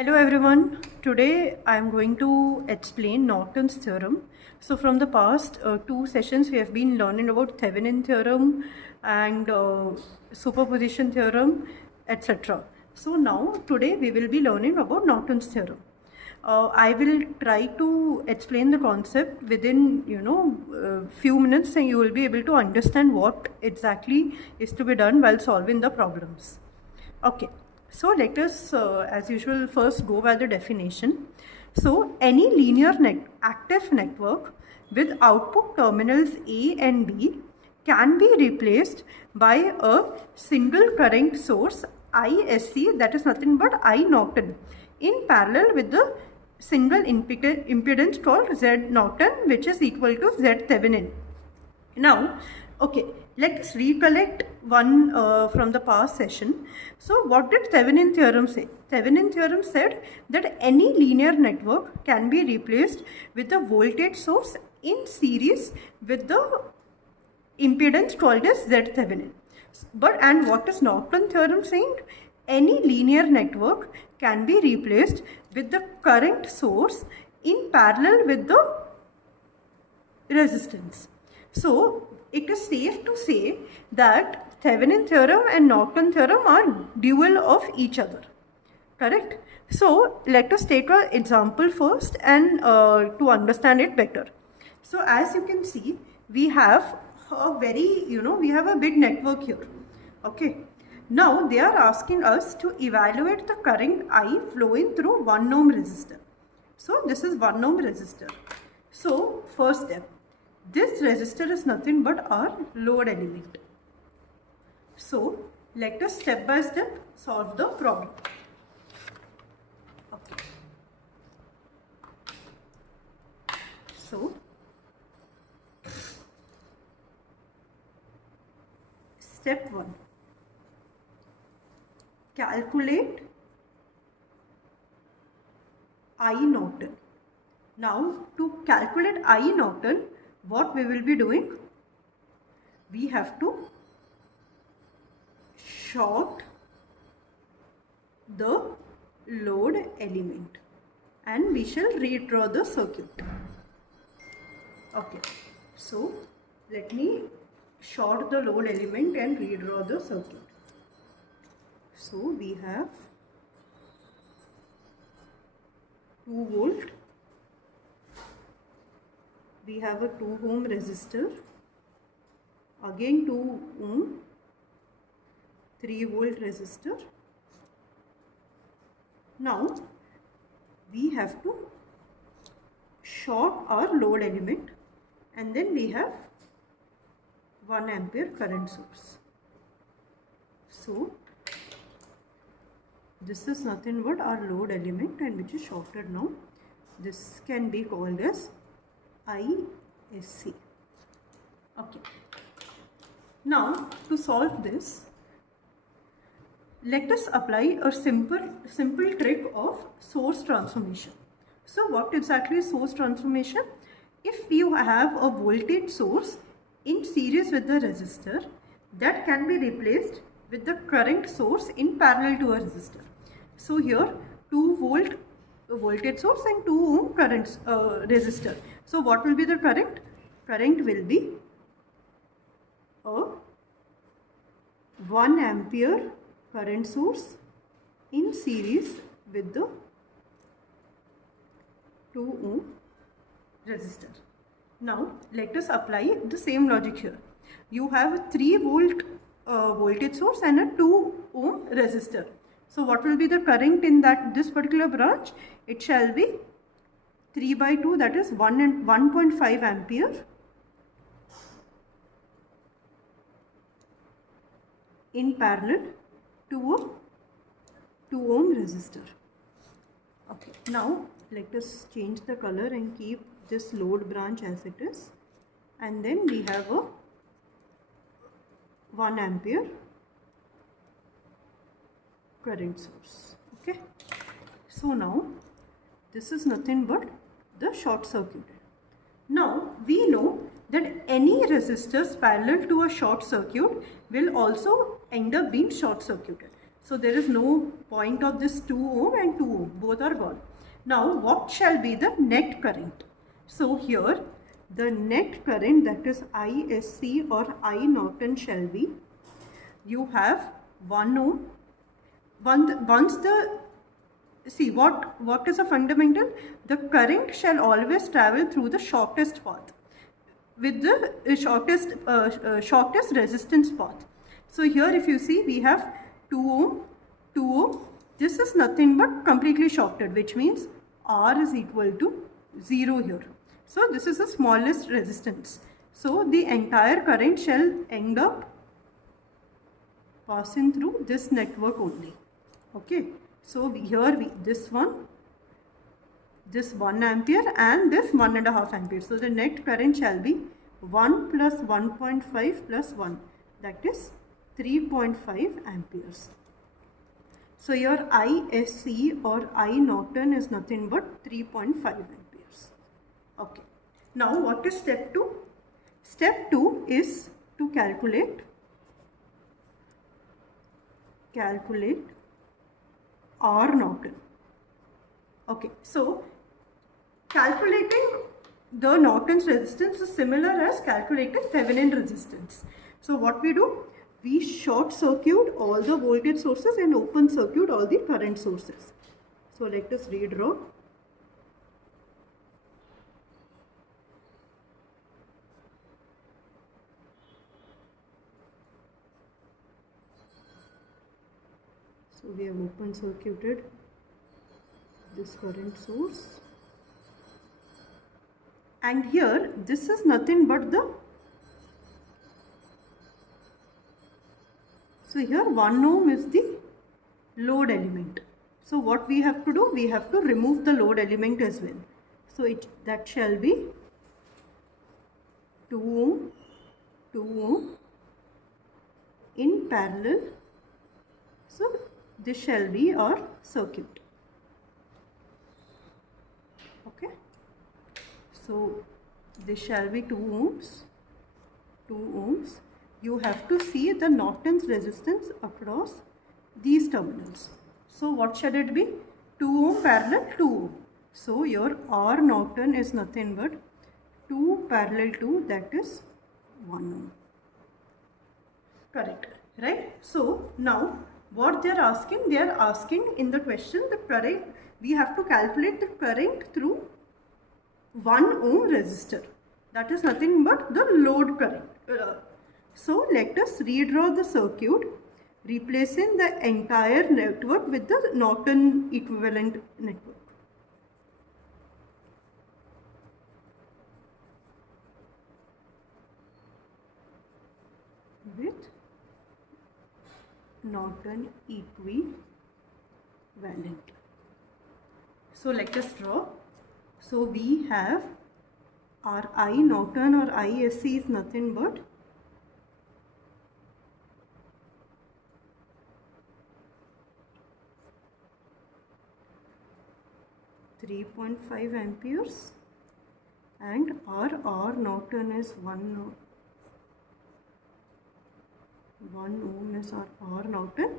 Hello everyone. Today I am going to explain Norton's theorem. So from the past two sessions we have been learning about Thevenin theorem and superposition theorem, etc. So now today we will be learning about Norton's theorem. I will try to explain the concept within few minutes, and you will be able to understand what exactly is to be done while solving the problems. Okay, so let us as usual first go by the definition. So any linear active network with output terminals A and B can be replaced by a single current source ISC, that is nothing but I Norton, in parallel with the single impedance called Z Norton, which is equal to Z Thevenin. Now, okay, let's recollect one from the past session. So what did Thevenin theorem say? Thevenin theorem said that any linear network can be replaced with a voltage source in series with the impedance called as Z Thevenin. And what is Norton theorem saying? Any linear network can be replaced with the current source in parallel with the resistance. So it is safe to say that Thevenin theorem and Norton theorem are dual of each other. Correct? So let us take an example first and to understand it better. So as you can see, we have a we have a big network here. Okay. Now they are asking us to evaluate the current I flowing through 1 ohm resistor. So this is 1 ohm resistor. So first step, this resistor is nothing but our load element. So let us step by step solve the problem. Okay. So step 1. Calculate I Norton. Now to calculate I Norton, what we will be doing? We have to short the load element and we shall redraw the circuit. Okay, so let me short the load element and redraw the circuit. So we have 2 volt, we have a 2 ohm resistor, again 2 ohm, 3 volt resistor. Now we have to short our load element and then we have 1 ampere current source. So this is nothing but our load element and which is shorted now. This can be called as ISC. Okay. Now to solve this, let us apply a simple trick of source transformation. So what exactly is source transformation? If you have a voltage source in series with the resistor, that can be replaced with the current source in parallel to a resistor. So here 2 volt voltage source and 2 ohm current resistor. So what will be the current? Current will be a 1 ampere current source in series with the 2 ohm resistor. Now let us apply the same logic here. You have a 3 volt voltage source and a 2 ohm resistor. So what will be the current in this particular branch? It shall be 3 by 2, that is 1.5 ampere in parallel to a 2 ohm resistor. Okay, now let us change the color and keep this load branch as it is, and then we have a 1 ampere current source. Okay, so now this is nothing but the short circuit. Now we know that any resistors parallel to a short circuit will also end up being short circuited. So there is no point of this 2 ohm and 2 ohm, both are gone. Now what shall be the net current? So here the net current, that is ISC or I Norton, shall be, you have 1 ohm. Once the, see what is a fundamental? The current shall always travel through the shortest path with the shortest resistance path. So here if you see, we have 2 ohm, 2 ohm. This is nothing but completely shorted, which means R is equal to 0 here. So this is the smallest resistance. So the entire current shall end up passing through this network only. Okay. So this 1 ampere and this 1.5 ampere. So the net current shall be 1 plus 1.5 plus 1, that is 3.5 amperes. So your ISC or I Norton is nothing but 3.5 amperes. Okay. Now what is step 2? Step 2 is to calculate R Norton. Okay. So calculating the Norton's resistance is similar as calculating Thevenin resistance. So what we do? We short circuit all the voltage sources and open circuit all the current sources. So let us redraw. So we have open circuited this current source, and here this is nothing but the, so here 1 ohm is the load element. So what we have to do? We have to remove the load element as well. So that shall be 2 ohm, 2 ohm in parallel. So this shall be our circuit. Okay. So this shall be 2 ohms, 2 ohms. You have to see the Norton's resistance across these terminals. So what shall it be? 2 ohm parallel 2 ohm. So your R Norton is nothing but 2 parallel 2, that is 1 ohm. Correct, right? So now what they are asking in the question, the current, we have to calculate the current through 1 ohm resistor. That is nothing but the load current. So let us redraw the circuit, replacing the entire network with the Norton equivalent network. With Norton equivalent. So let us draw. So we have our I Norton or ISC is nothing but 3.5 amperes and our R Norton is 1 ohm is our R Norton,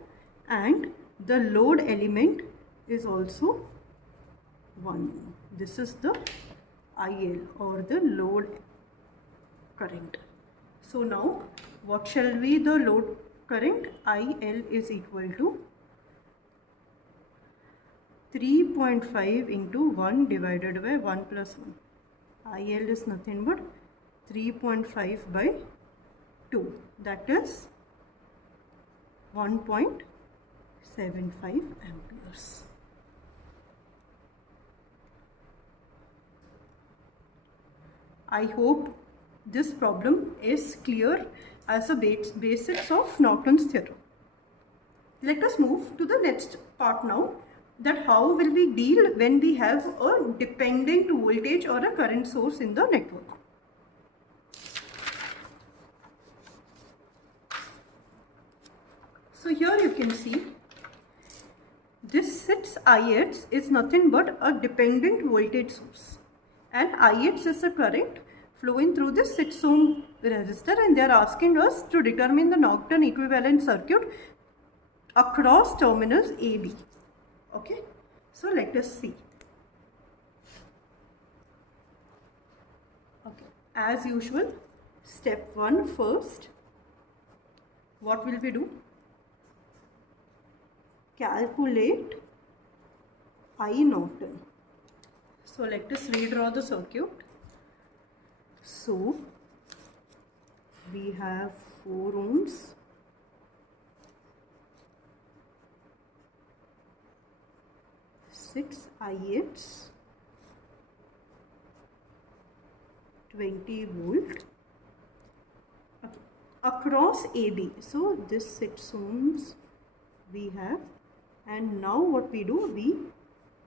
and the load element is also 1 ohm. This is the IL or the load current. So now what shall be the load current? IL is equal to 3.5 into 1 divided by 1 plus 1. IL is nothing but 3.5 by 2, that is 1.75 amperes. I hope this problem is clear as a basics of Norton's theorem. Let us move to the next part now, that how will we deal when we have a dependent voltage or a current source in the network. So here you can see this 6 IX is nothing but a dependent voltage source, and IX is a current flowing through this 6 ohm resistor, and they are asking us to determine the Norton equivalent circuit across terminals AB. Okay, so let us see. Okay, as usual, step 1 first. What will we do? Calculate I Norton. So let us redraw the circuit. So we have 4 ohms, 6 IX, 20 volt across AB. So this 6 ohms we have, and now what we do, we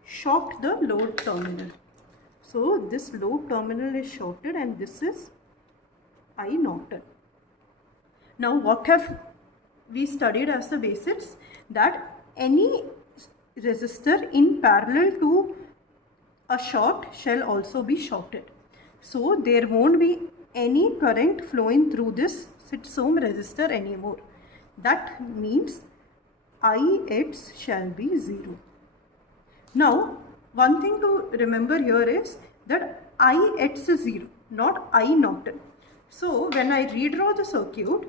short the load terminal. So this load terminal is shorted and this is I Norton. Now what have we studied as the basics? That any resistor in parallel to a short shall also be shorted. So there won't be any current flowing through this 6 ohm resistor anymore. That means IX shall be 0. Now one thing to remember here is that IX is 0, not I Norton. So when I redraw the circuit,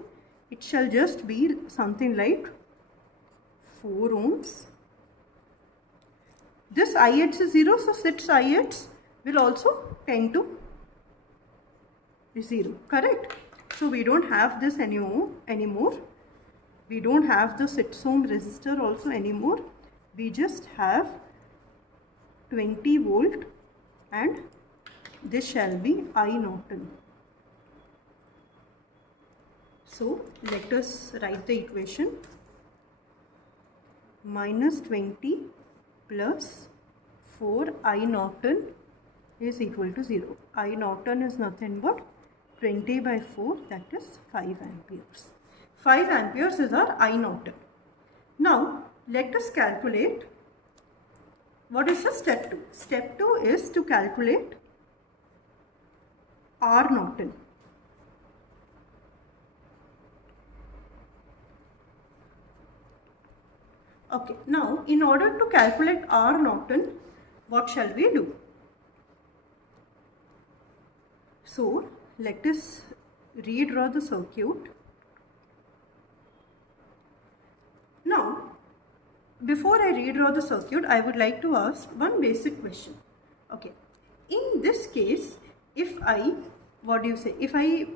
it shall just be something like 4 ohms. This IX is 0, so 6 IX will also tend to be 0, correct? So we don't have this anymore. We don't have the 6 ohm resistor also anymore. We just have 20 volt and this shall be I Norton. So let us write the equation. Minus 20 plus 4 I Norton is equal to 0. I Norton is nothing but 20 by 4, that is 5 amperes. 5 amperes is our I Norton. Now let us calculate. What is the step 2? Step 2 is to calculate R Norton. Okay, now in order to calculate R Norton, what shall we do? So let us redraw the circuit. Now, before I redraw the circuit, I would like to ask one basic question. Okay, in this case, if I, if I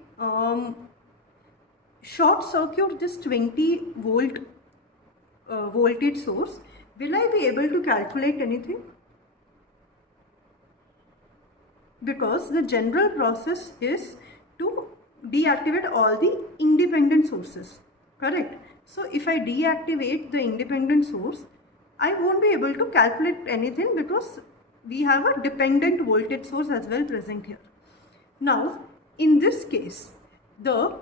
short circuit this 20 volt voltage source, will I be able to calculate anything? Because the general process is to deactivate all the independent sources, correct? So if I deactivate the independent source, I won't be able to calculate anything because we have a dependent voltage source as well present here. Now in this case, the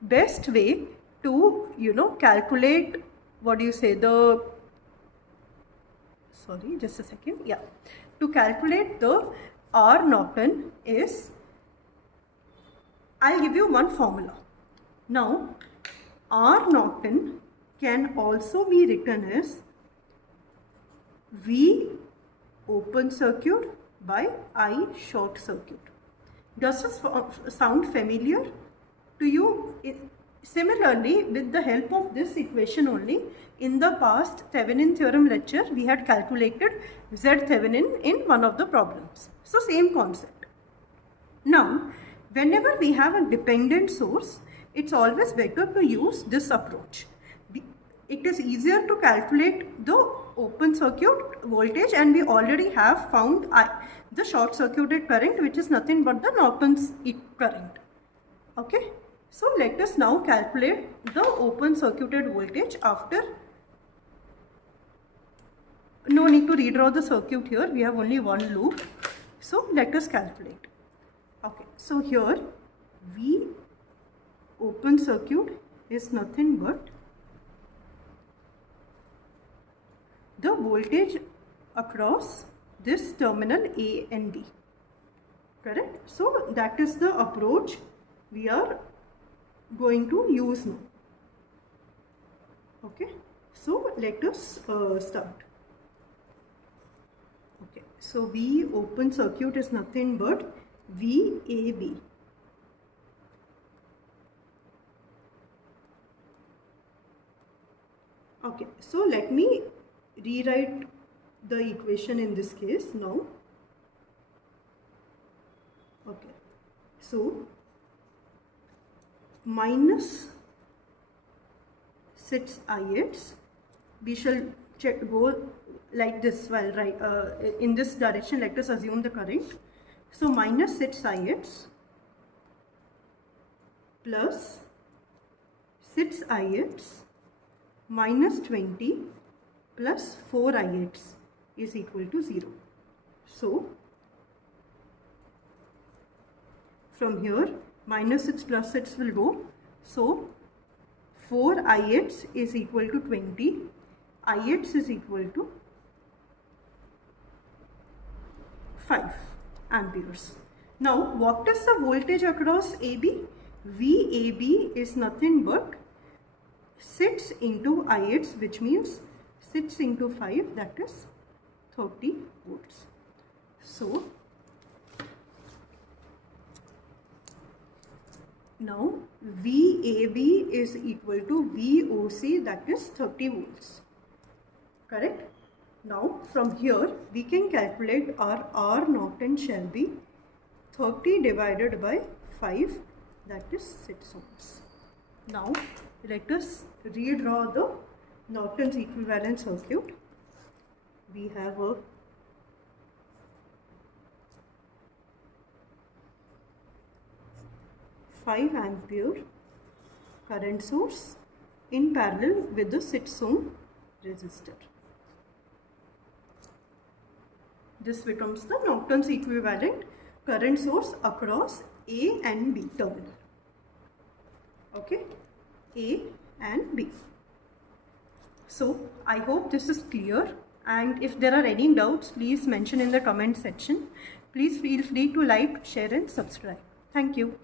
best way to calculate to calculate the R Norton is, I'll give you one formula. Now R Norton can also be written as V open circuit by I short circuit. Does this sound familiar to you? Similarly, with the help of this equation only, in the past Thevenin theorem lecture, we had calculated Z Thevenin in one of the problems. So same concept. Now, whenever we have a dependent source, it's always better to use this approach. It is easier to calculate the open circuit voltage, and we already have found the short circuited current, which is nothing but the Norton's current. Okay. So let us now calculate the open circuited voltage after. No need to redraw the circuit here, we have only one loop. So let us calculate. Okay, so here V open circuit is nothing but the voltage across this terminal A and B, correct? So that is the approach we are going to use now. Okay. So let us start. Okay, so V open circuit is nothing but VAB. Okay, so let me rewrite the equation in this case now. Okay, so minus 6 ix, we shall go like this while in this direction. Let us assume the current. So minus 6 ix plus 6 ix minus 20 plus 4 ix is equal to 0. So from here minus 6 plus 6 will go. So 4 ix is equal to 20. Ix is equal to 5 amperes. Now what is the voltage across AB? VAB is nothing but 6 into Ix, which means 6 into 5, that is 30 volts. So now VAB is equal to VOC, that is 30 volts. Correct? Now from here we can calculate our R Norton shall be 30 divided by 5, that is 6 ohms. Now let us redraw the Norton's equivalent circuit. We have a (5 ampere current source in parallel with the 6 ohm resistor. This becomes the Norton's equivalent current source across A and B terminal. Okay, A and B. So I hope this is clear, and if there are any doubts, please mention in the comment section. Please feel free to like, share and subscribe. Thank you.